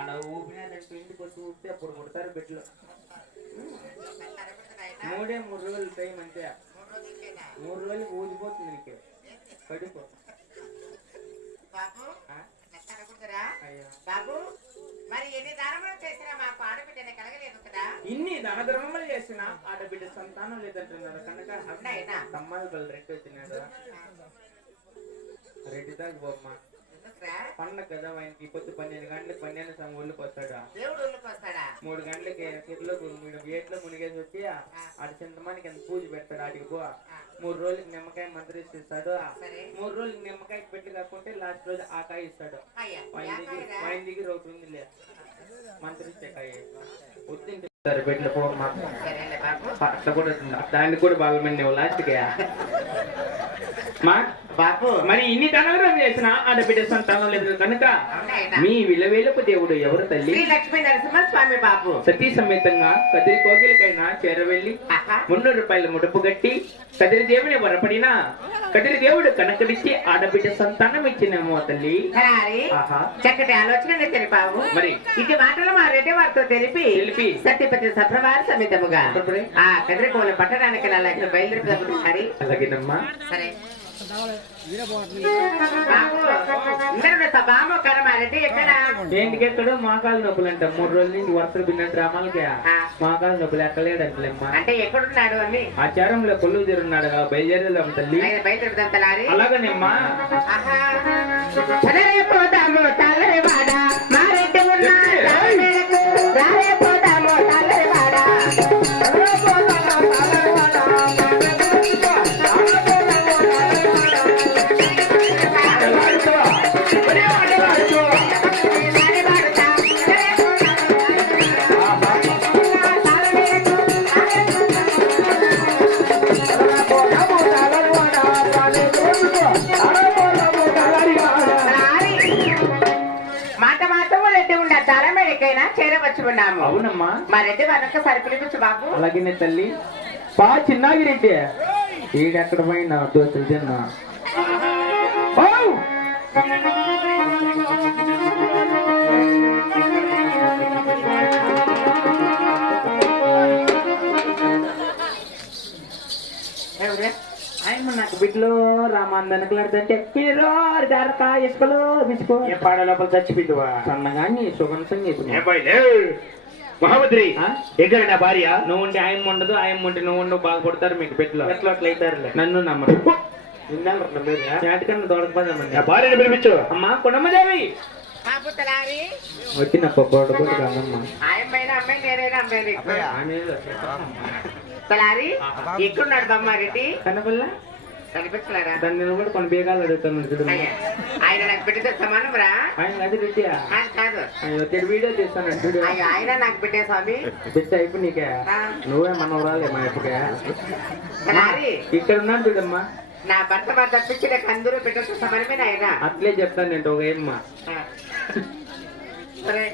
ఆడ ఊపినారంటే ఇంటికి వచ్చి ఊపితే అప్పుడు కొడతారు బిడ్డలు. 3 రోజులు టైం అంతే. 3 రోజులకి ఊదిపోతుంది నీకు కడుపు. బాబు మరి ఎన్ని దానములు చేసినా మాకు ఆడబిడ్డనే కలగలేదు కదా. ఇన్ని దాన ధర్మములు చేసినా ఆడబిడ్డ సంతానం లేదంటున్నారు కనుక తమ్మాలు 2 వచ్చినాడు. 2 దాకా పోమ్మా పండగ కదా. ఆయనకి పొద్దు 12 గంటలకు 12 ఒళ్ళుకి వస్తాడా, 3 గంటలకి ఏట్లో మునిగేసి వచ్చి ఆడ చింతమానికి ఎంత పూజ పెడతాడు. ఆడికి పో 3 రోజులకి నిమ్మకాయ మంత్రిస్తూ ఇస్తాడు. 3 రోజులకి నిమ్మకాయ పెట్టి కాకుంటే లాస్ట్ రోజు ఆ కాయ ఇస్తాడు. ఆయన దగ్గర ఒకటి ఉందిలే మంత్రిస్తే కాయ వద్దు బిడ్డలు పోమ్మా. అట్లా కూడా దానికి కూడా బాలమండి లాస్ట్కి బాబు. మరి ఇన్ని ధనవరం చేసిన ఆడబిడ్డ సంతానం లేదు కనుక మీ విలవేలపు దేవుడు ఎవరు తల్లి? శ్రీ లక్ష్మీ నరసింహస్వామి బాబు. సతీ సమేతంగా కదిరి కోగిలకైనా చేరవెళ్ళి 300 రూపాయల ముడుపు గట్టి కదిరి దేవుని వరపడిన కదిరి దేవుడు కనకడిచ్చి ఆడబిడ్డ సంతానం ఇచ్చినేమో తల్లి. చక్కటి ఆలోచన తెలిపావు. మరి ఇది మాటలు మా రెడ్డి వారితో తెలిపి సత్యపతి సప్రవార సమేతముగా ఆ కదిరి కోల పట్టడానికి బయలుదేరి. అలాగేనమ్మా. సరే ఎక్కడో మోకాలు నొప్పులు అంట. 3 రోజుల నుంచి వరుసలు బిన్న డ్రామాలకి మోకాలు నొప్పులు ఎక్కలేడు అంటలేమ్మా. అంటే ఎక్కడున్నాడు అని ఆచారంలో కొల్లు తీరున్నాడు బయలుదేరేదాం తల్లి. బయలుదేరుదాం. అలాగనేమ్మా. చేరవచ్చున్నాము. అవునమ్మా. మా రెడ్డి వారికి సరుకులు బాబు. అలాగే తల్లి. చిన్నాగి రెడ్డి ఈడెక్కడ పోయినా దోస్తులు తిన్నా. నాకు బిడ్డలు రామాందనకులాడుతుంటే ఇసుకలు బిసుకో పాడ లోపల చచ్చిపోయివా సన్నగాని సుగం సంగీతం మహామంత్రి ఎక్కడ నా భార్య? నువ్వు ఉంటే ఆయన ఉండదు, ఆయన ఉంటే నువ్వు ఉండవు. బాగా కొడతారు మీకు బిడ్డలు. ఎట్లా అట్లా అవుతారు. నన్ను నమ్మరు. చేతికన్నా దొరకపోదామని భార్యను పిలిపించు. అమ్మా కుణమ్మదేవి వచ్చిన ఎక్కడున్నాడు బొమ్మారెడ్డి? కనపల్ల కనిపించలేదా? దాన్ని కూడా కొన్ని బీగాలు అడుగుతున్నాడు. ఆయన నాకు బిడ్డతో సమానం రా. ఆయన అది రెడ్డి కాదు వీడియో చేస్తాను చూడు. ఆయన నాకు బిడ్డే స్వామి. బిడ్డ అయిపోయి నీకే నువ్వే మనవరాలే మా ఇప్పుడే. ఇక్కడ ఉన్నాడు చూడమ్మా. నా భర్త మా తప్పించి నాకు అందరూ బిడ్డతో సమానమే ఆయన. అట్లే చెప్తాను నేను ఒక ఏమ్మా. సరే